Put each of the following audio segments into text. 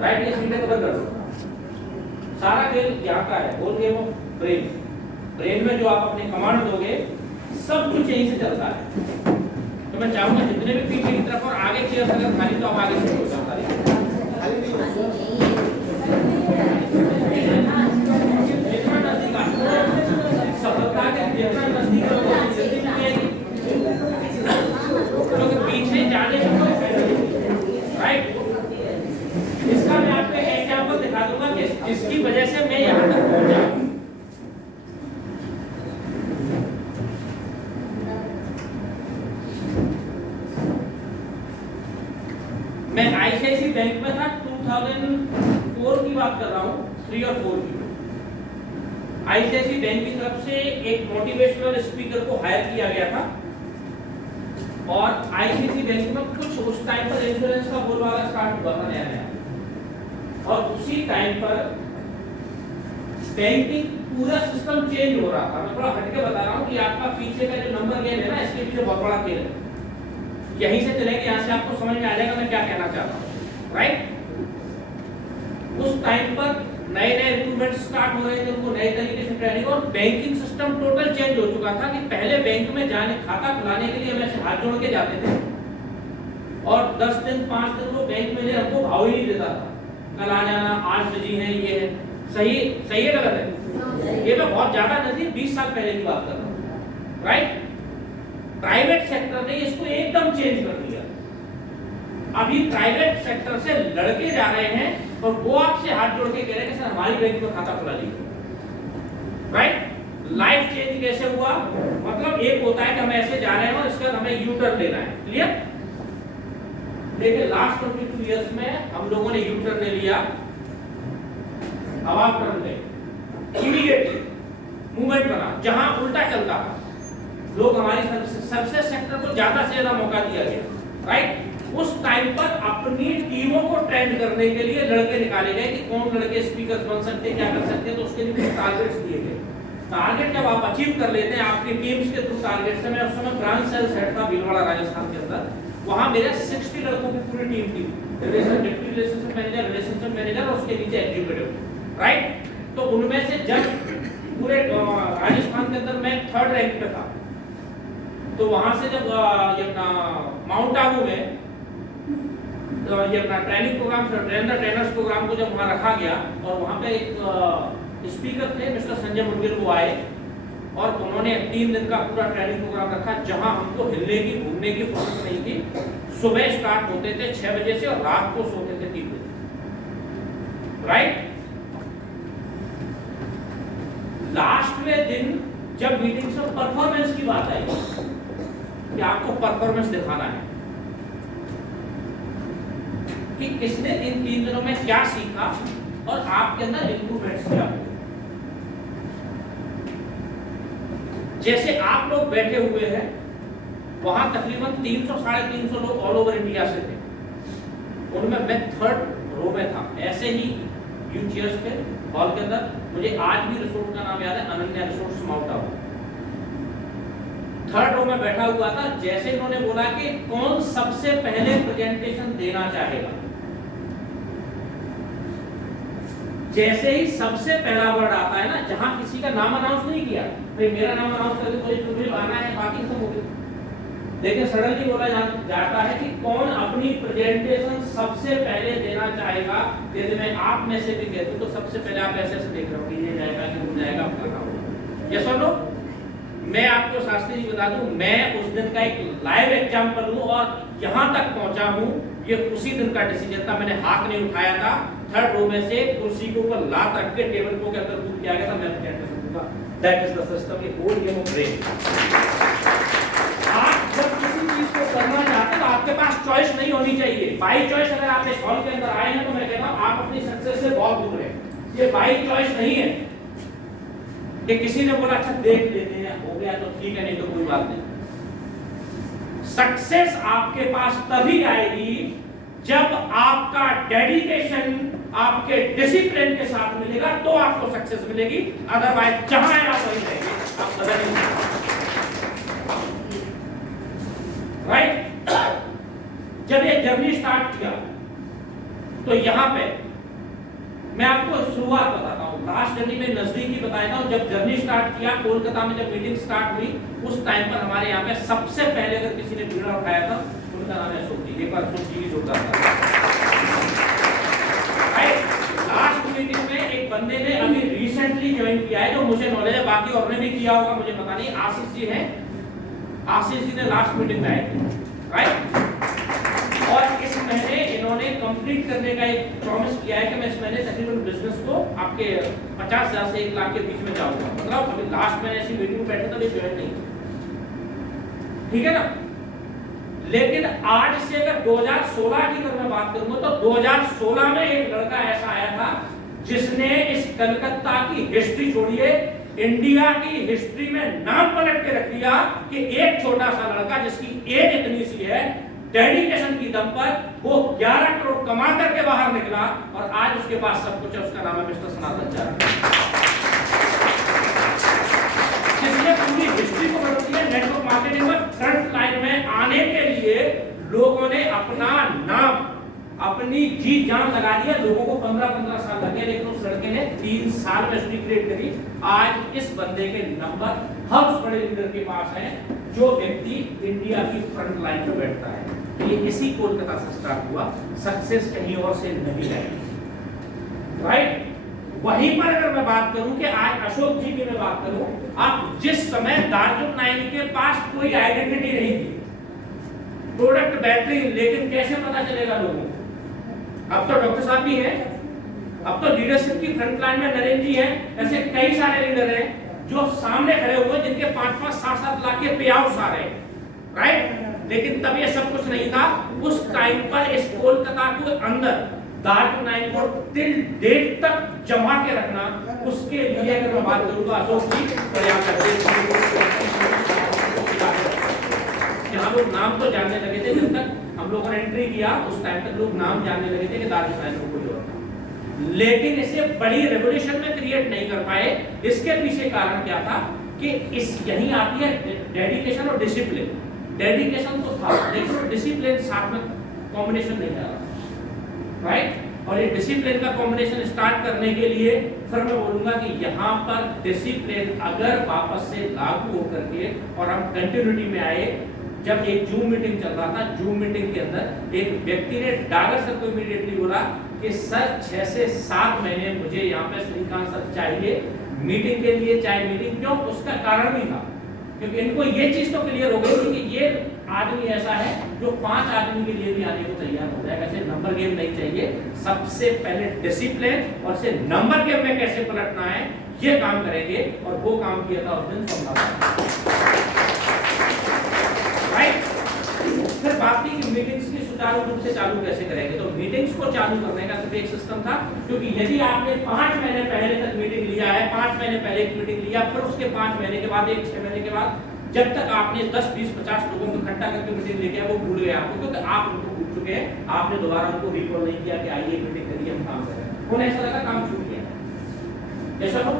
Right, ये सीधे बंद कर दो। सारा खेल यहाँ का है, बोल गेम ऑफ ब्रेन। ब्रेन में जो आप अपने कमांड दोगे सब कुछ यहीं से चलता है। तो मैं चाहूंगा जितने भी पीछे की तरफ और आगे चेयर अगर खाली तो आप आगे से हो सकता है। जितना नजदीक सफलता के जितना नजदीक क्योंकि पीछे जाने से कोई फायदा नहीं। राइट, इसका मैं आपको एक एग्जांपल दिखा दूंगा कि जिसकी वजह से मैं यहाँ तक पहुंचा। मैं आईसीआईसी बैंक में था, 2004 की बात कर रहा हूँ, 3 और 4 की। आईसीआईसी बैंक की तरफ से एक मोटिवेशनल स्पीकर को हायर किया गया था और आईसीआईसी बैंक में कुछ उस टाइम पर इंश्योरेंस का बोलबाला स्टार्ट हुआ था नया और उसी टाइम पर बैंकिंग पूरा सिस्टम चेंज हो रहा था। मैं थोड़ा हटके बता रहा हूँ कि आपका पीछे का जो नंबर गेम है ना, इसके पीछे बहुत बड़ा खेल है। यहीं से चलेंगे, यहाँ से आपको समझ में आ जाएगा मैं क्या कहना चाहता हूँ। राइट, उस टाइम पर नए नए रिक्रूटमेंट स्टार्ट हो रहे थे, उनको नए तरीके से ट्रेनिंग और बैंकिंग सिस्टम टोटल चेंज हो चुका था कि पहले बैंक में जाने खाता खुलाने के लिए हम ऐसे हाथ जोड़ के जाते थे और 10 दिन 5 दिन वो बैंक में हमको भाव ही नहीं देता था। कल आ जाना, आज बिजी है, ये है। सही है गलत है? ये मैं बहुत ज्यादा नजदीक 20 साल पहले की बात कर रहा हूँ। राइट, प्राइवेट सेक्टर ने इसको एकदम चेंज कर दिया। अभी प्राइवेट सेक्टर से लड़के जा रहे हैं और वो आपसे हाथ जोड़ के कह रहे हैं कि सर हमारी बैंक में खाता खुला लीजिए। राइट, लाइफ चेंज कैसे हुआ? मतलब एक होता है कि हम ऐसे जा रहे हैं और इसके बाद हमें यू टर्न लेना है। क्लियर? देखिए लास्ट 22 इयर्स में हम लोगों ने यू टर्न ले लिया, हवा टर्न ले, इमीडिएटली मूवमेंट बना, जहां उल्टा चलता था लोग हमारी सबसे सेक्टर को ज्यादा से ज्यादा मौका दिया गया। राइट, उस टाइम पर अपनी टीमों को ट्रेंड करने के लिए लड़के निकाले गए कि कौन लड़के स्पीकर बन सकते हैं, क्या कर सकते हैं। तो उसके लिए टारगेट्स दिए गए। टारगेट जब आप अचीव कर लेते हैं आपकी टीम्स के थ्रू टारगेट से, मैं उस समय ब्रांच सेल्स हेड था भीलवाड़ा राजस्थान के अंदर, वहां मेरे 60 लड़कों की पूरी टीम थी, रिलेशनशिप मैनेजर और उसके नीचे एग्जीक्यूटिव। राइट, तो उनमें से जब पूरे राजस्थान के अंदर मैं 3rd रैंक पे था, तो वहां से जब ये अपना माउंट आबू में तो ये अपना ट्रेनिंग प्रोग्राम ट्रेनर्स प्रोग्राम को जब वहां रखा गया और वहां पे एक स्पीकर थे मिस्टर संजय मुंडगिर, वो आए और उन्होंने 3 दिन का पूरा ट्रेनिंग प्रोग्राम रखा जहां हमको हिलने की घूमने की फुर्सत नहीं थी। सुबह स्टार्ट होते थे 6 बजे से और रात को सोते थे 3 बजे। राइट, लास्ट में दिन जब मीटिंग में परफॉर्मेंस की बात आई कि आपको परफॉर्मेंस दिखाना है कि किसने इन 3 दिनों में क्या सीखा और आपके अंदर इंप्रूवमेंट्स क्या हुए। जैसे आप लोग बैठे हुए हैं वहां तकरीबन 300-350 लोग ऑल ओवर इंडिया से थे, उनमें मैं 3rd रो में था। ऐसे ही यू चेयर्स थे हॉल के अंदर। मुझे आज भी रिसोर्ट का नाम याद है, Ananya resorts mount Abu. 3rd रो में बैठा हुआ था। जैसे इन्होंने बोला कि कौन सबसे पहले प्रेजेंटेशन देना चाहेगा, जैसे ही सबसे पहला वर्ड आता है ना, जहां किसी का नाम अनाउंस नहीं किया, भाई मेरा नाम अनाउंस करके कोई तुम्हें आना है, बाकी सब हो गए, लेकिन सडनली बोला जाता है कि कौन अपनी प्रेजेंटेशन सबसे पहले देना चाहेगा। यदि मैं आप में से भी कहता हूं तो सबसे पहले आप ऐसे देख रहे हो कि ये जाएगा कि वो जाएगा, आपका काम होगा। Yes or no? मैं आपको शास्त्री जी बता दूं, मैं उस दिन का एक लाइव एग्जांपल हूं और यहां तक पहुंचा हूं। ये उसी दिन का डिसीजन था, मैंने हाथ नहीं उठाया था। 3rd रो में से कुर्सी के ऊपर लात रख के टेबल को के अंदर कूद किया गया था, मैं प्रेजेंटेशन दूंगा। दैट इज द सिस्टम, ये होल गेम ऑफ ब्रेन। आप जब किसी चीज को करना चाहते हैं तो आपके पास चॉइस नहीं होनी चाहिए। बाई चॉइस अगर आप इस हॉल के अंदर आए हैं तो मैं कहता हूं आप अपनी सक्सेस से बहुत दूर हैं। ये बाई चॉइस नहीं है कि किसी ने बोला अच्छा देख लेते हैं, हो गया तो ठीक है, नहीं तो कोई बात नहीं। सक्सेस आपके पास तभी आएगी जब आपका डेडिकेशन आपके डिसिप्लिन के साथ मिलेगा, तो आपको सक्सेस मिलेगी। अदरवाइज जहां है आप वहीं रहेंगे, आप बदल नहीं सकते। राइट, जब ये जर्नी स्टार्ट किया तो यहां पे मैं आपको शुरुआत बताता हूँ, लास्ट जर्नी में नजदीकी बताया हूँ। जब जर्नी स्टार्ट किया कोलकाता में, जब मीटिंग स्टार्ट हुई, उस टाइम पर हमारे यहाँ पे सबसे पहले अगर किसी ने बीड़ा उठाया था, उनका नाम है अशोक जी। एक बार अशोक जी की जोरदार लास्ट मीटिंग में एक बंदे ने अभी रिसेंटली ज्वाइन किया है, जो मुझे नॉलेज है, बाकी और ने भी किया होगा मुझे पता नहीं, आशीष जी है। आशीष जी ने लास्ट मीटिंग में आए थे, राइट। और इस महीने इन्होंने कंप्लीट करने का एक प्रॉमिस किया है कि मैं इस महीने तकरीबन बिजनेस को आपके 50,000 से 1 लाख के बीच में जाऊंगा। मतलब अभी लास्ट में ऐसी मीटिंग में बैठे तभी ज्वाइन नहीं, ठीक है ना। लेकिन आज से अगर 2016 की अगर मैं बात करूंगा तो 2016 में एक लड़का ऐसा आया था जिसने इस कलकत्ता की हिस्ट्री छोड़िए, इंडिया की हिस्ट्री में नाम पलट के रख दिया कि एक छोटा सा लड़का जिसकी एज इतनी सी है, डेडिकेशन की दम पर वो 11 करोड़ कमा करके बाहर निकला और आज उसके पास सब कुछ है। उसका नाम है मिस्टर सनातन चार्य, जिसने पूरी हिस्ट्री को बदल दिया। नेटवर्क मार्केटिंग में फ्रंट लाइन में आने के लिए लोगों ने अपना नाम, अपनी जी जान लगा दिया। लोगों को 15-15 साल लगे, लेकिन उस लड़के ने 3 साल में उसकी क्रिएट करी। आज इस बंदे के नंबर हर उस बड़े लीडर के पास हैं जो व्यक्ति इंडिया की फ्रंट लाइन पे बैठता है। ये इसी कोलकाता से स्टार्ट हुआ, सक्सेस कहीं और से नहीं है, राइट। वहीं पर अगर मैं बात करूं कि आज अशोक जी की मैं बात करूं, आप जिस समय दार्जुन नायक के पास कोई आइडेंटिटी नहीं थी, प्रोडक्ट बैटरी, लेकिन कैसे पता चलेगा लोगों को? अब तो डॉक्टर साहब भी हैं, अब तो लीडरशिप की फ्रंट लाइन में नरेंद्र जी हैं, ऐसे कई सारे लीडर हैं जो सामने खड़े हुए जिनके 5-5, 7-7 लाख के पे आउट्स आ रहे हैं, राइट। लेकिन तब ये सब कुछ नहीं था। उस टाइम पर इस कोलकाता के अंदर दार्जुन नायक को टिल डेट तक जमा के रखना, उसके लिए अगर मैं बात करूं तो अशोक जी प्रयास करते जहां लोग नाम तो जानने लगे थे, जब तक हम लोगों ने एंट्री किया उस टाइम तक लोग नाम जानने लगे थे कि दार्जुन नायक को कोई और था, लेकिन इसे बड़ी रेवोल्यूशन में क्रिएट नहीं कर पाए। इसके पीछे कारण क्या था कि इस यही आती है डेडिकेशन और डिसिप्लिन। डेडिकेशन तो था, लेकिन डिसिप्लिन साथ में कॉम्बिनेशन नहीं आ रहा, राइट। और ये डिसिप्लिन का कॉम्बिनेशन स्टार्ट करने के लिए फिर मैं बोलूंगा कि यहाँ पर डिसिप्लिन अगर वापस से लागू होकर के और हम कंटिन्यूटी में आए। जब एक जूम मीटिंग चल रहा था, जूम मीटिंग के अंदर एक व्यक्ति ने डागर सर को इमीडिएटली बोला कि सर 6 से 7 महीने मुझे यहाँ पे श्रीकांत सर चाहिए मीटिंग के लिए। चाहे मीटिंग क्यों, उसका कारण भी था क्योंकि इनको ये चीज तो क्लियर हो गई कि ये आदमी ऐसा है जो 5 आदमी के लिए भी आने को तैयार हो जाएगा। ऐसे नंबर गेम नहीं चाहिए, सबसे पहले डिसिप्लिन और से नंबर गेम में कैसे पलटना है ये काम करेंगे। और वो काम किया था उस दिन सोमनाथ, राइट। फिर बात की कि मीटिंग्स की सुचारू रूप से चालू कैसे करेंगे। तो मीटिंग्स को चालू करने का सिर्फ एक सिस्टम था, क्योंकि यदि आपने 5 महीने पहले तक मीटिंग लिया है, 5 महीने पहले एक मीटिंग लिया, फिर उसके 5 महीने के बाद, एक 6 महीने के बाद, जब तक आपने 10, 20, 50 लोगों को इकट्ठा करके मीटिंग लेके आए, वो भूल गए आपको, क्योंकि आप उनको भूल चुके हैं। आपने दोबारा उनको रिकॉल नहीं किया कि आइए मीटिंग करिए, हम काम करें। उन्हें ऐसा लगा काम छूट गया, ऐसा हो।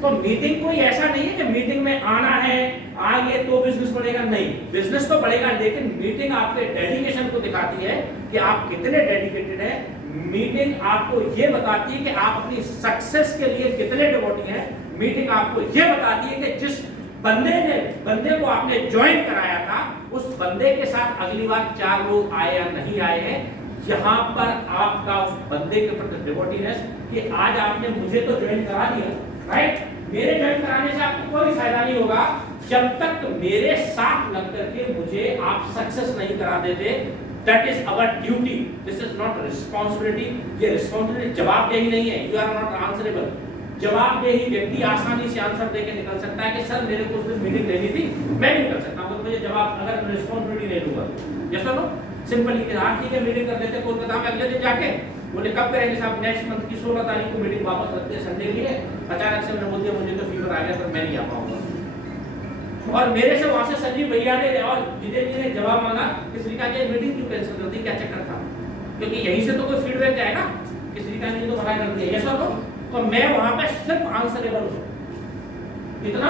तो मीटिंग कोई ऐसा नहीं है कि मीटिंग में आना है, आगे तो बिजनेस बढ़ेगा, नहीं, बिजनेस तो बढ़ेगा, लेकिन मीटिंग आपके डेडिकेशन को दिखाती है कि आप कितने डेडिकेटेड हैं। मीटिंग आपको ये बताती है कि आप अपनी सक्सेस के लिए कितने डिवोटी हैं। मीटिंग आपको ये बताती है कि जिस बंदे को आपने ज्वाइन कराया था, उस बंदे के साथ अगली बार 4 लोग आए या नहीं आए हैं। यहाँ पर आपका उस बंदे के प्रति डिवोटीनेस कि आज आपने मुझे तो ज्वाइन करा दिया, राइट। मेरे ज्वाइन कराने से आपको कोई फायदा नहीं होगा जब तक मेरे साथ लग करके मुझे आप सक्सेस नहीं करा देते। That is our duty, this is not responsibility. ये रिस्पॉन्सिबिलिटी जवाबदेही नहीं है, यू आर नॉट आंसरेबल। जवाबदेही व्यक्ति आसानी से आंसर देके निकल सकता है कि सर मेरे को उस दिन मीटिंग लेनी थी, मैं नहीं कर सकता हूं, तो मुझे जवाब अगर रिस्पॉन्सिबिलिटी नहीं लूंगा। जैसा नो सिंपल ही हाँ ठीक है मीटिंग कर लेते कोलकाता में, अगले दिन जाके बोले कब करेंगे साहब, नेक्स्ट मंथ की 16 तारीख को मीटिंग वापस रखते हैं संडे के लिए। अचानक से मैंने बोल दिया मुझे तो फीवर आ गया सर, मैं नहीं आ पाऊंगा। और मेरे से वहां से संजीव भैया ने और जितेंद्र जी ने जवाब मांगा कि श्रीकांत जी मीटिंग क्यों कैंसिल कर दी, क्या चक्कर था, क्योंकि यहीं से तो कोई फीडबैक जाएगा कि श्रीकांत जी तो मना कर दिया, ऐसा तो मैं वहां पे सिर्फ आंसरेबल हूं इतना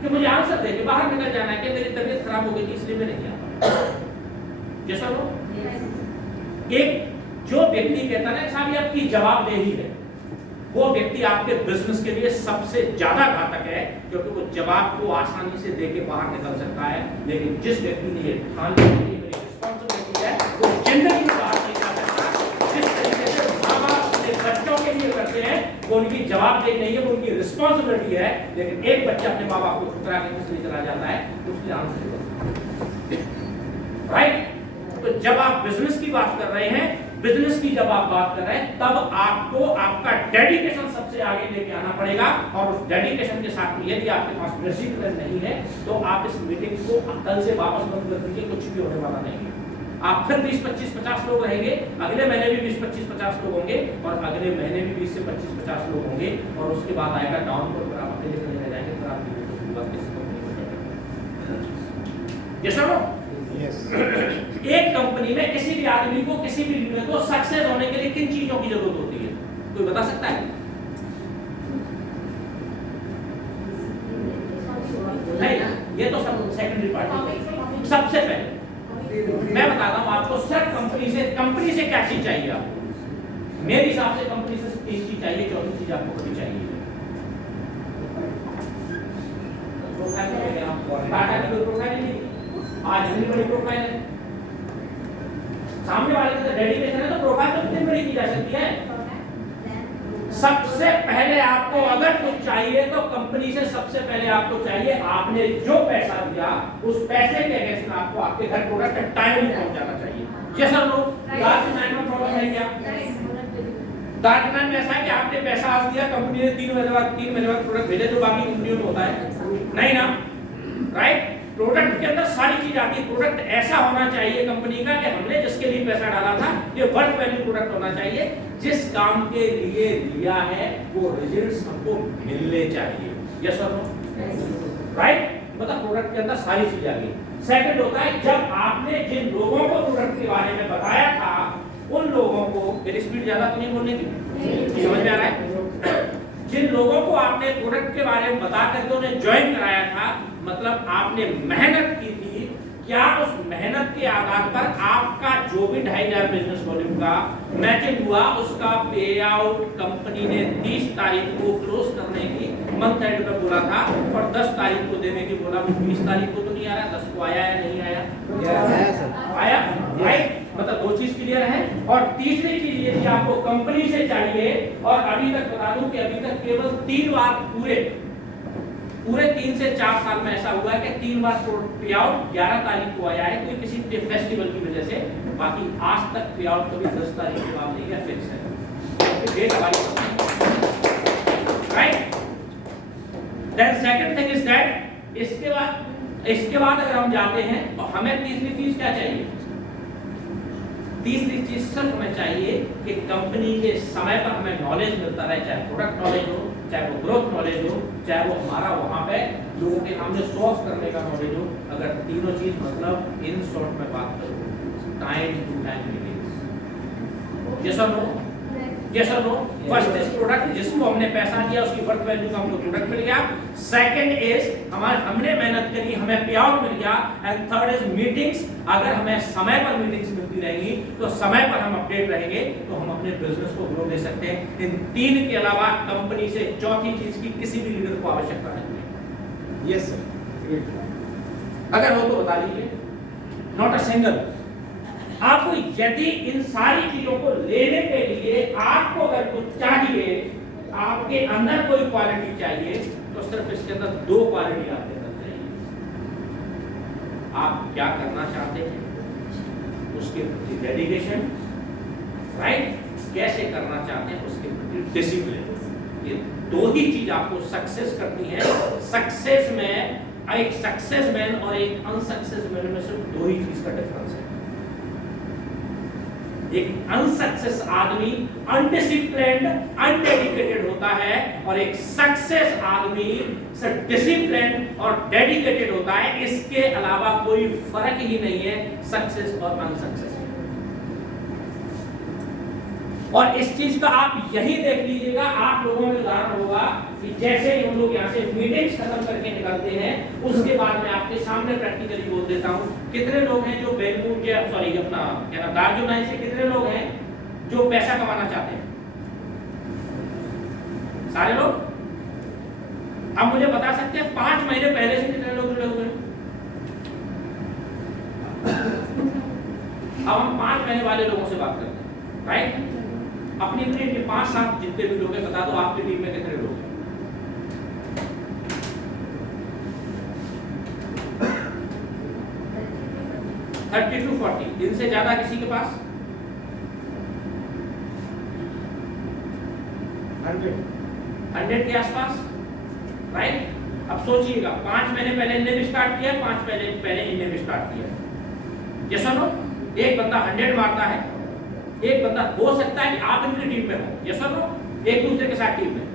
कि मुझे आंसर दे के बाहर निकल जाना है कि मेरी तबीयत खराब हो गई थी इसलिए मैं नहीं आ पाया। जैसा वो एक जो व्यक्ति कहता है साहब ये आपकी जवाबदेही है, वो व्यक्ति आपके बिजनेस के लिए सबसे ज्यादा घातक है, क्योंकि वो जवाब को आसानी से देके बाहर निकल सकता है। लेकिन जिस व्यक्ति ने ये ठान ली मेरी रिस्पॉन्सिबिलिटी है, वो जिंदगी में बाहर नहीं जा सकता। जिस तरीके से माँ बाप अपने बच्चों के लिए करते हैं, वो उनकी जवाबदेही नहीं है, वो उनकी रिस्पॉन्सिबिलिटी है। लेकिन एक बच्चा अपने माँ बाप को ठुकरा के किस लिए चला जाता है, उसकी आंसर राइट। तो जब आप बिजनेस की बात कर रहे हैं, बिजनेस की जब आप बात कर रहे हैं, तब आपको आपका डेडिकेशन सबसे आगे लेके आना पड़ेगा। और उस डेडिकेशन के साथ यदि आपके पास डिसिप्लिन नहीं है, तो आप इस मीटिंग को कल से वापस बंद कर दीजिए, कुछ भी होने वाला नहीं है। आप फिर 20, 25, 50 लोग रहेंगे, अगले महीने भी 20, 25, 50 लोग होंगे, और अगले महीने भी 20 से 25, 50 लोग होंगे, और उसके बाद आएगा डाउन पर आप अकेले रह जाएंगे, फिर आप एक कंपनी में किसी भी आदमी को, किसी भी लीडर को सक्सेस होने के लिए किन चीजों की जरूरत होती है, कोई बता सकता है? नहीं, ये तो सब सेकेंडरी पार्ट। सबसे पहले मैं बताता हूं आपको, सिर्फ कंपनी से क्या चीज चाहिए आपको। मेरे हिसाब से कंपनी से 3 चीज चाहिए, 4थी चीज आपको कभी चाहिए। टाटा की प्रोफाइल नहीं, आज इतनी बड़ी प्रोफाइल है, सामने वाले का डेडिकेशन है, तो प्रोफाइल तो कितनी बड़ी की जा सकती है। सबसे पहले आपको अगर कुछ चाहिए तो कंपनी से सबसे पहले आपको चाहिए, आपने जो पैसा दिया उस पैसे के अगेंस्ट आपको आपके घर प्रोडक्ट टाइम में पहुंचाना चाहिए। ये सब लोग लास्ट टाइम में प्रॉब्लम है क्या? लास्ट टाइम में ऐसा है कि आपने पैसा आज दिया, कंपनी ने 3 महीने बाद प्रोडक्ट भेजे, जो बाकी कंपनियों में होता है नहीं ना, राइट। प्रोडक्ट के अंदर सारी चीज आती है। प्रोडक्ट ऐसा होना चाहिए कंपनी का कि हमने जिसके लिए पैसा डाला था, ये वर्थ वैल्यू प्रोडक्ट होना चाहिए। जिस काम के लिए लिया है वो रिजल्ट्स हमको मिलने चाहिए। Yes or no, right. मतलब प्रोडक्ट के अंदर सारी चीज आ गई। सेकंड होता है, जब आपने जिन लोगों को प्रोडक्ट के बारे में बताया था, उन लोगों को, मेरी स्पीड ज्यादा तो नहीं बोलने की, समझ में आ रहा है? जिन लोगों को आपने प्रोडक्ट के बारे में बता करके उन्हें ज्वाइन कराया था, मतलब आपने मेहनत की थी, क्या उस मेहनत के आधार पर आपका जो भी 2,500 बिजनेस वॉल्यूम का मैचिंग हुआ, उसका पे आउट कंपनी ने 30 तारीख को क्लोज करने की मंथ एंड में बोला था, और 10 तारीख को देने की बोला। 20 तारीख को तो नहीं आया, 10 को आया या नहीं आया? आया, राइट। मतलब 2 चीज क्लियर है। और तीसरी चीज यदि आपको कंपनी से चाहिए, और अभी तक बता दूं कि अभी तक केवल 3 बार पूरे 3 से 4 साल में ऐसा हुआ है कि 3 बार पे आउट 11 तारीख को आया है, कोई किसी फेस्टिवल की वजह से। बाकी आज तक पे आउट कभी 10 तारीख के बाद नहीं है, फिक्स है, डेट हमारी, right. Then second thing is that, इसके बाद अगर हम जाते हैं तो हमें तीसरी चीज क्या चाहिए? तीसरी चीज सिर्फ हमें चाहिए कि कंपनी के समय पर हमें नॉलेज मिलता रहे, चाहे प्रोडक्ट नॉलेज हो, चाहे वो ग्रोथ नॉलेज हो, चाहे वो हमारा वहां पे लोगों के सामने सॉल्व करने का नॉलेज हो। अगर तीनों चीज, मतलब इन शॉर्ट में बात करूं, time to time meetings. Yes or no? Yes or no? First is product, जिसको हमने पैसा दिया उसकी वर्थ वैल्यू का हमको प्रोडक्ट मिल गया। सेकंड इज हमने मेहनत करी, हमें पे आउट मिल गया। एंड थर्ड इज मीटिंग्स, अगर हमें समय पर मीटिंग्स मिलती रहेंगी तो समय पर हम अपडेट रहेंगे, तो हम अपने बिजनेस को ग्रो दे सकते हैं। इन 3 के अलावा कंपनी से चौथी चीज की किसी भी लीडर को आवश्यकता नहीं है। यस सर, अगर हो तो बता दीजिए, नॉट अ सिंगल। आपको यदि इन सारी चीजों को लेने के लिए आपको अगर कुछ चाहिए, आपके अंदर कोई क्वालिटी चाहिए, तो सिर्फ इसके अंदर 2 क्वालिटी आपके अंदर चाहिए। आप क्या करना चाहते हैं, उसके प्रति डेडिकेशन, राइट, कैसे करना चाहते हैं उसके प्रति डिसिप्लिन। ये 2 ही चीज आपको सक्सेस करनी है। सक्सेस में, एक सक्सेस मैन और एक अनसक्सेस मैन में सिर्फ 2 ही चीज का डिफरेंस है। एक अनसक्सेस आदमी अनडिसिप्लिन्ड, अनडेडिकेटेड होता है, और एक सक्सेस आदमी डिसिप्लिन्ड और डेडिकेटेड होता है। इसके अलावा कोई फर्क ही नहीं है सक्सेस और अनसक्सेस। और इस चीज का आप यही देख लीजिएगा, आप लोगों में उदाहरण होगा कि जैसे ही हम लोग यहाँ से मीटिंग्स खत्म करके निकलते हैं, उसके बाद में आपके सामने प्रैक्टिकली बोल देता हूँ, कितने लोग हैं जो बेंगलुरु के, सॉरी अपना क्या नाम, दार्जुलाइन से कितने लोग हैं जो पैसा कमाना चाहते हैं? सारे लोग? अब मुझे बता सकते हैं 5 महीने पहले से कितने लोग जुड़े हुए हैं? अब हम 5 महीने वाले लोगों से बात करते हैं, राइट? अपनी अपनी 5-7 जितने भी लोग हैं बता दो आपकी टीम में कितने लोग हैं? 30 to 40। इनसे ज्यादा किसी के पास? 100 के आसपास, राइट? अब सोचिएगा 5 महीने पहले इनने भी स्टार्ट किया, 5 महीने पहले इनने भी स्टार्ट किया। ये सुनो, एक बंदा 100 मारता है, एक बंदा हो सकता है कि आप इनकी टीम में हो, ये सुनो, एक दूसरे के साथ टीम में।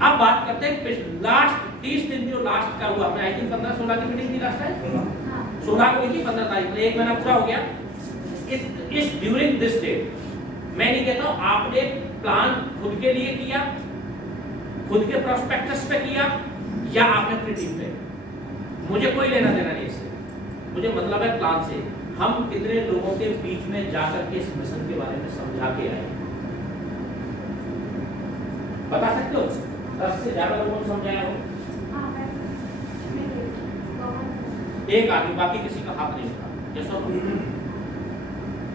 अब बात करते हैं लास्ट 30 दिन जो लास्ट का हुआ, हमने आई थिंक 15-16 की मीटिंग थी लास्ट टाइम, 16 को हुई थी, 15 तारीख को, एक महीना पूरा हो गया। इस ड्यूरिंग दिस डे मैं नहीं कहता हूं आपने प्लान खुद के लिए किया, खुद के प्रोस्पेक्टस पे किया, या आपने अपनी टीम पे, मुझे कोई लेना देना नहीं इससे, मुझे मतलब है प्लान से हम कितने लोगों के बीच में जाकर के इस मिशन के बारे में समझा के आए। बता सकते हो 10 से ज्यादा लोगों को समझाया हो? एक आदमी, बाकी किसी का हाथ नहीं उठा, जैसा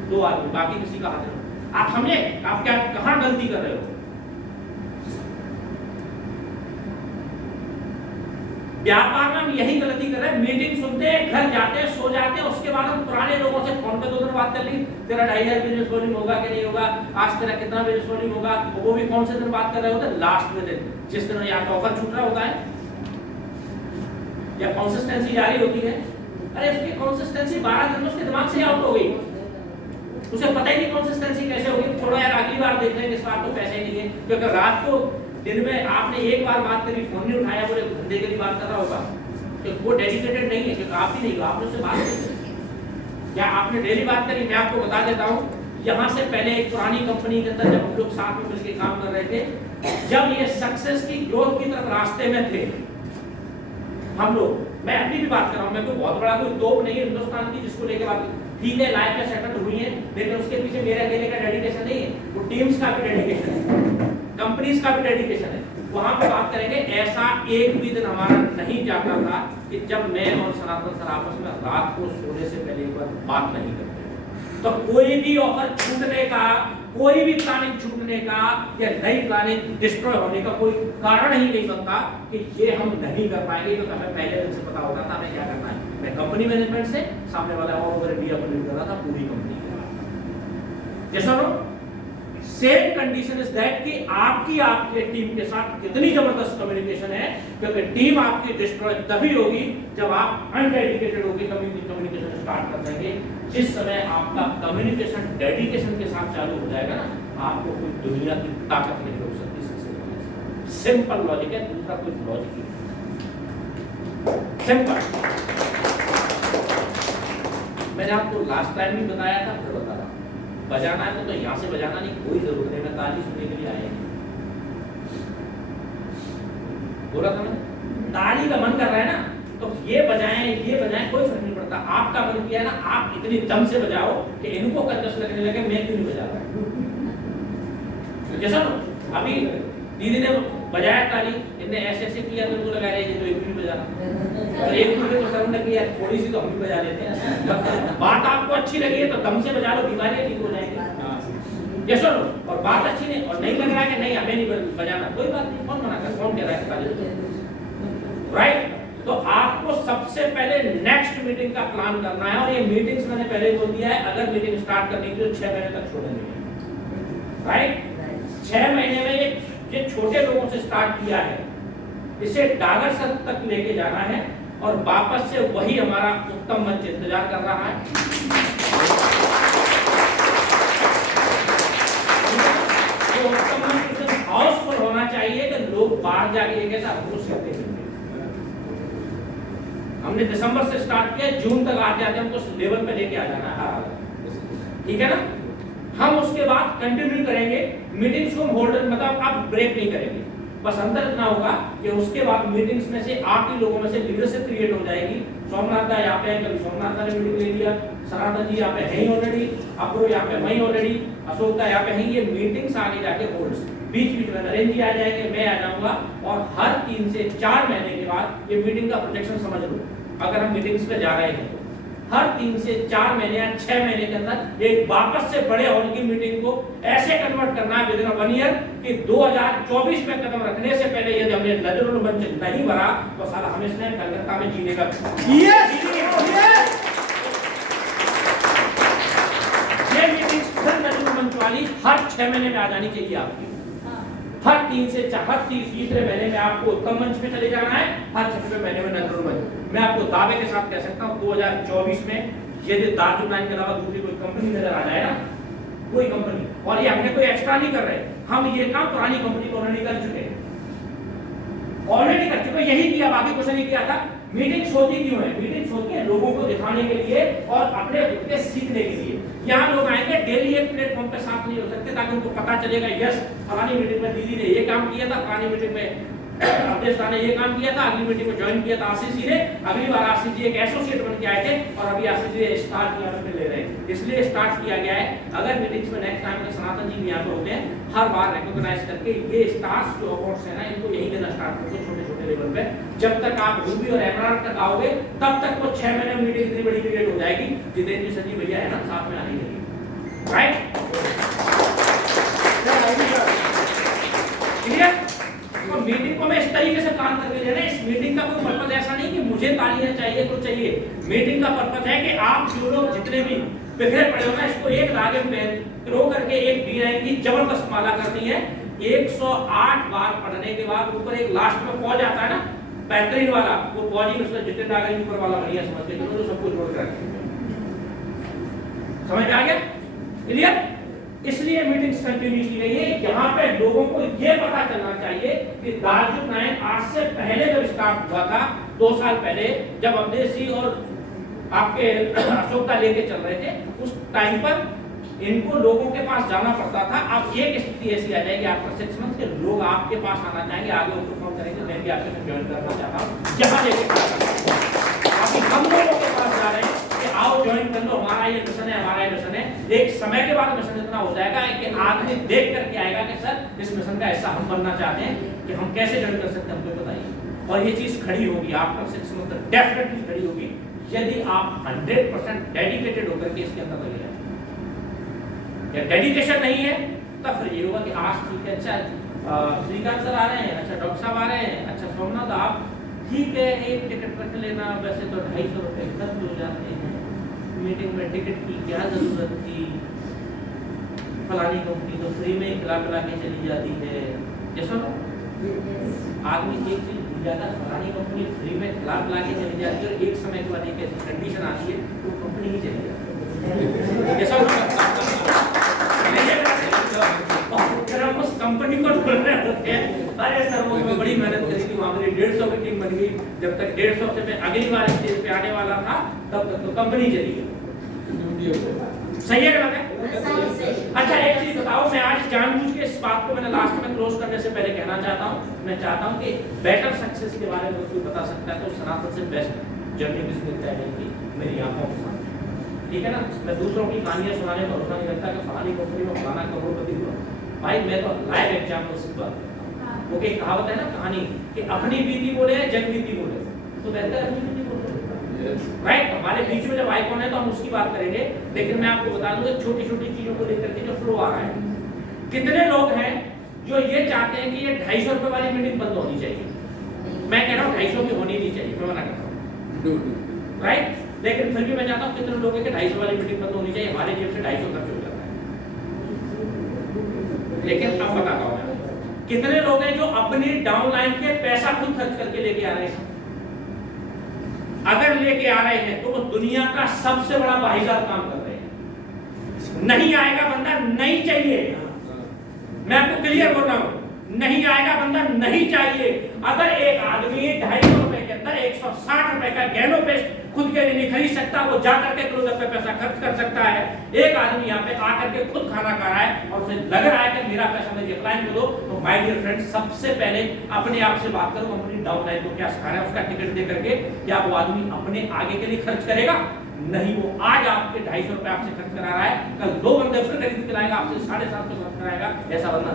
2 आदमी, बाकी किसी का हाथ नहीं। आप समझे आप क्या कहां गलती कर रहे हो? व्यापार में हम यही गलती कर रहे हैं, मीटिंग सुनते हैं, घर जाते हैं, सो जाते हैं, उसके बाद हम पुराने लोगों से फोन पे 2 दिन बात कर ली, तेरा 2,500 बिजनेस वॉल्यूम होगा कि नहीं होगा, आज तेरा कितना बिजनेस वॉल्यूम होगा, वो भी कौन से दिन बात कर रहे होते हैं? लास्ट में दिन, जिस दिन यहाँ का ऑफर छूट रहा होता है या कंसिस्टेंसी जारी होती है। अरे उसकी कंसिस्टेंसी 12 दिन में उसके दिमाग से आउट हो गई, उसे पता ही नहीं कंसिस्टेंसी कैसे होगी। थोड़ा यार अगली बार देख लेंगे, इस बार तो पैसे ही नहीं है, क्योंकि रात को दिन में आपने एक बार बात करी, फोन नहीं उठाया, बोले घंटे के लिए बात कर रहा होगा, तो वो डेडिकेटेड नहीं है, क्योंकि आप ही नहीं हो, आपने उससे बात नहीं, या आपने डेली बात करी। मैं आपको बता देता हूँ, यहाँ से पहले एक पुरानी कंपनी के अंदर जब हम लोग साथ में मिलकर काम कर रहे थे, जब ये सक्सेस की ग्रोथ की तरफ रास्ते में थे हम लोग, मैं अपनी भी बात कर रहा हूँ, मैं कोई बहुत बड़ा कोई तोप नहीं है हिंदुस्तान की जिसको लेकर बात, ठीक है लाइफ में सेटल हुई है, लेकिन उसके पीछे मेरे अकेले का डेडिकेशन नहीं है, वो टीम्स का भी डेडिकेशन है, कंपनीज का भी डेडिकेशन है। वहां पे बात करेंगे, ऐसा एक भी दिन हमारा नहीं जाता था कि जब मैं और सनातन सर आपस में रात को सोने से पहले एक बार बात नहीं करते। तो कोई भी ऑफर छूटने का, कोई भी प्लानिंग छूटने का या नई प्लानिंग डिस्ट्रॉय होने का कोई कारण ही नहीं बनता कि ये हम नहीं कर पाएंगे, तो हमें पहले दिन से पता होता था हमें क्या करना है। मैं कंपनी मैनेजमेंट से सामने वाला और ओवर इंडिया को लीड कर रहा था, पूरी कंपनी के साथ। जैसा सेम कंडीशन इज दैट कि आपके टीम के साथ कितनी जबरदस्त कम्युनिकेशन है, क्योंकि टीम आपकी डिस्ट्रॉय तभी होगी जब आप अनडेडिकेटेड होकर कम्युनिकेशन स्टार्ट कर देंगे। जिस समय आपका कम्युनिकेशन डेडिकेशन के साथ चालू हो जाएगा ना, आपको कोई दुनिया की ताकत नहीं रोक सकती। सबसे सिंपल लॉजिक है, दूसरा कोई लॉजिक नहीं, सिंपल। मैंने आपको लास्ट टाइम भी बताया था, फिर बता रहा हूं, बजाना है तो यहाँ से बजाना नहीं, कोई जरूरत नहीं, मैं ताली सुनने के लिए आया नहीं। बोला था ना, ताली का मन कर रहा है ना, तो ये बजाएं कोई फर्क नहीं पड़ता। आपका मन किया है ना, आप इतनी दम से बजाओ कि इनको कंजस लगने लगे, मैं क्यों नहीं बजा रहा। जैसा अभी दीदी ने बजाया ताली, इनने ऐसे ऐसे किया तो इनको लगा रहे तो एक भी नहीं बजा रहा, और एक दूसरे को शर्म लगी यार थोड़ी सी तो हम भी बजा लेते हैं। बात आपको अच्छी लगी है तो दम से बजा लो, बीमारियां ठीक हो जाएंगी। ये सुनो, और बात अच्छी नहीं और नहीं लग रहा है कि नहीं हमें नहीं बजाना, कोई बात नहीं, कौन मना कर, कौन कह रहा है ताली, राइट। तो आपको सबसे पहले नेक्स्ट मीटिंग का प्लान करना है, और ये मीटिंग्स मैंने पहले बोल दिया है, अगर मीटिंग स्टार्ट करनी है तो 6 महीने तक छोड़ेंगे, राइट। 6 महीने में ये छोटे लोगों से स्टार्ट किया है, इसे डागर सर तक लेके जाना है, और वापस से वही हमारा उत्तम मंच इंतजार कर रहा है। तो उत्तम मंच हाउसफुल होना चाहिए कि लोग बाहर जाके एक ऐसा होश करते हैं। हमने दिसंबर से स्टार्ट किया, जून तक आ जाते हैं, हमको लेवल पे लेके आ जाना है, ठीक है ना। हम उसके बाद कंटिन्यू करेंगे मीटिंग्स को, होल्डर मतलब आप ब्रेक नहीं करेंगे, बस अंदर इतना होगा कि उसके बाद मीटिंग्स में से आप ही लोगों में से लीडरशिप क्रिएट हो जाएगी। सोमनाथ यहाँ पे है, कभी सोमनाथ ने मीटिंग ले लिया, सनातन जी यहाँ पे है ही ऑलरेडी, अप्रो यहाँ पे वही ऑलरेडी, अशोक दा यहाँ पे हैं, ये मीटिंग्स आगे जाके होल्ड्स, बीच बीच में नरेंद्र जी आ जाएंगे, मैं आ जाऊंगा, और हर 3 से 4 महीने के बाद ये मीटिंग का प्रोजेक्शन समझ लो, अगर हम मीटिंग्स पे जा रहे हैं तो हर 3 से 4 महीने या 6 महीने के अंदर एक वापस से बड़े हॉल की मीटिंग को ऐसे कन्वर्ट करना है विदिन 1 ईयर कि 2024 में कदम रखने से पहले यदि हमने नजरुल मंच नहीं भरा तो साला हमें इसने कलकत्ता में जीने का ये मीटिंग फिर नजरुल मंच वाली हर 6 महीने में आ जानी चाहिए आपकी, हर 3 से 4 हर तीसरे महीने में आपको उत्तम मंच पे चले जाना है, हर 6वें महीने में नजरुल मंच। मैं आपको दावे के साथ कह सकता हूं 2024 में यदि दार्जुन लाइन के अलावा दूसरी कोई कंपनी नजर आ जाए ना, कोई कंपनी, और ये हमने कोई एक्स्ट्रा नहीं कर रहे, हम ये काम पुरानी कंपनी को ऑलरेडी कर चुके यही किया, बाकी कुछ नहीं किया था। मीटिंग्स होती क्यों है? मीटिंग्स होती है लोगों को दिखाने के लिए और अपने खुद के सीखने के लिए। यहाँ लोग आएंगे डेली एक प्लेटफॉर्म पे साथ नहीं हो सकते ताकि उनको पता चलेगा यस फलानी मीटिंग में दीदी ने ये काम किया था, फलानी मीटिंग में अवधेश ने ये काम किया था, अगली मीटिंग में ज्वाइन किया था आशीष जी ने, अगली बार आशीष जी एक एसोसिएट बन के आए थे और अभी आशीष जी स्टार्ट किया पे ले रहे हैं, इसलिए स्टार्ट किया गया है। अगर मीटिंग्स में नेक्स्ट टाइम सनातन जी भी यहाँ पे होते हैं, हर बार रिकॉग्नाइज करके ये स्टार्स जो अवार्ड्स है ना, इनको यही देना स्टार्ट करते छोटे छोटे लेवल पे। जब तक आप रूबी और एमराल्ड तक आओगे तब तक वो 6 महीने में मीटिंग इतनी बड़ी क्रिएट हो जाएगी। जितेंद्र संजीव भैया है ना, साथ में आने चाहिए, राइट? क्लियर? तो मीटिंग को मैं इस तरीके से प्लान करके दे रहे हैं। इस मीटिंग का कोई पर्पस ऐसा नहीं कि मुझे तालियां चाहिए तो चाहिए, मीटिंग का पर्पस है कि आप जो लोग जितने भी बिखरे पड़े हो ना, इसको एक धागे में पिरो करके एक बीराइन की जबरदस्त माला करनी है। 108 बार पढ़ने के बाद ऊपर एक लास्ट में पहुंच जाता है ना, बेहतरीन वाला, वो पौजी में जितने नागरिक ऊपर वाला बढ़िया समझ के तो सब कुछ जोड़ कर रखेंगे। समझ में आ गया? क्लियर? इसलिए मीटिंग्स कंटिन्यू की गई है। यहाँ पे लोगों को ये पता चलना चाहिए कि दार्जुन नायक आज से पहले जब स्टार्ट हुआ था 2 साल पहले, जब अवधेश जी और आपके अशोक दा लेके चल रहे थे, उस टाइम पर इनको लोगों के पास जाना पड़ता था। अब एक स्थिति ऐसी आ जाएगी आफ्टर 6 मंथ के लोग आपके पास आना चाहेंगे, आगे उनको फोन करेंगे, मैं भी आपके साथ ज्वाइन करना चाहता हूँ, जहाँ लेके अभी हम लोगों के पास जा रहे हैं कि आओ ज्वाइन कर लो, हमारा ये मिशन है, हमारा ये मिशन है। एक समय के बाद मिशन इतना हो जाएगा कि आदमी देख करके आएगा कि सर इस मिशन का ऐसा हम बनना चाहते हैं कि हम कैसे ज्वाइन कर सकते हैं, हमको बताइए। और ये चीज खड़ी होगी आफ्टर 6 मंथ, डेफिनेटली खड़ी होगी यदि आप 100% डेडिकेटेड होकर के इसके अंदर लगे जाए। या डेडिकेशन नहीं है तब फिर ये होगा कि आज ठीक है, अच्छा श्रीकांत सर आ रहे हैं, अच्छा डॉक्टर साहब आ रहे हैं, अच्छा सोमनाथ आप ठीक है, एक टिकट रख लेना, वैसे तो 250 रुपए खर्च हो जाते हैं, मीटिंग में टिकट की क्या जरूरत थी, फलानी कंपनी तो फ्री में खिला पिला के चली जाती है। जैसा आदमी एक चीज भूल जाता है, फलानी कंपनी फ्री में खिला पिला के चली जाती है और एक समय के बाद एक ऐसी कंडीशन आती है तो कंपनी ही चली जाती है। जैसा उस कंपनी को ढूंढ रहे होते हैं, अरे सर वो मैं बड़ी मेहनत करी थी, वहां मेरी 150 की टीम बन गई, जब तक 150 से मैं अगली बार स्टेज पे आने वाला था तब तक तो कंपनी चली गई। सही है गलत है? अच्छा एक चीज बताओ, मैं आज जानबूझ के इस बात को मैंने लास्ट में क्लोज करने से पहले कहना चाहता हूँ, मैं चाहता हूँ कि बेटर सक्सेस के बारे में कोई बता सकता है तो सनातन से बेस्ट जर्नी बिजनेस तय रहेगी मेरी आंखों के सामने, ठीक है ना? मैं दूसरों की कहानियां सुनाने में भरोसा नहीं करता कि फलानी कंपनी में फलाना करोड़पति हुआ। भाई मैं तो लाइव एग्जाम्पल से बात करता हूं। वो एक कहावत है ना कहानी कि अपनी बीती बोले जग बीती बोले, तो बेहतर अपनी बीती बोले, राइट? हमारे बीच में जब आइकॉन है तो हम उसकी बात करेंगे, लेकिन मैं आपको बता दूं छोटी छोटी चीजों को लेकर के जो फ्लो आ रहा है, कितने लोग हैं जो ये चाहते हैं कि ये 250 रुपए वाली मीटिंग बंद होनी चाहिए। मैं कह रहा हूँ 250 की होनी नहीं चाहिए, मैं मना करता हूँ, राइट? लेकिन फिर भी मैं चाहता हूँ कितने लोग हैं कि 250 वाली मीटिंग बंद होनी चाहिए, हमारे जेब से 250 खर्च हो जाता है। लेकिन अब बताता हूं मैं, कितने लोग हैं जो अपनी डाउनलाइन के पैसा खुद खर्च करके लेके आ रहे हैं? अगर लेके आ रहे हैं तो वो दुनिया का सबसे बड़ा भाईजात काम कर रहे हैं। नहीं आएगा बंदा नहीं चाहिए, मैं आपको क्लियर बोल रहा हूं, नहीं आएगा बंदा नहीं चाहिए। अगर एक आदमी 250 रुपए के अंदर 160 रुपए का गैनो पेस्ट खुद के लिए नहीं खरीद सकता, वो जाकर के क्लोजअप पे पैसा खर्च कर सकता है। एक आदमी यहाँ पे आकर के खुद खाना खा रहा है और उसे लग रहा है कि मेरा पैसा मेरी अपलाइन करो, तो माय डियर फ्रेंड सबसे पहले अपने आप से बात करो, कंपनी डाउनलाइन को क्या सिखा रहा है, उसका टिकट दे करके क्या वो आदमी अपने आगे के लिए खर्च करेगा? नहीं, वो आज आपके 250 रुपए आपसे खर्च करा रहा है, कल 2 बंदे फिर खरीद के लाएगा, आपसे 750 खर्च कराएगा, ऐसा बंदा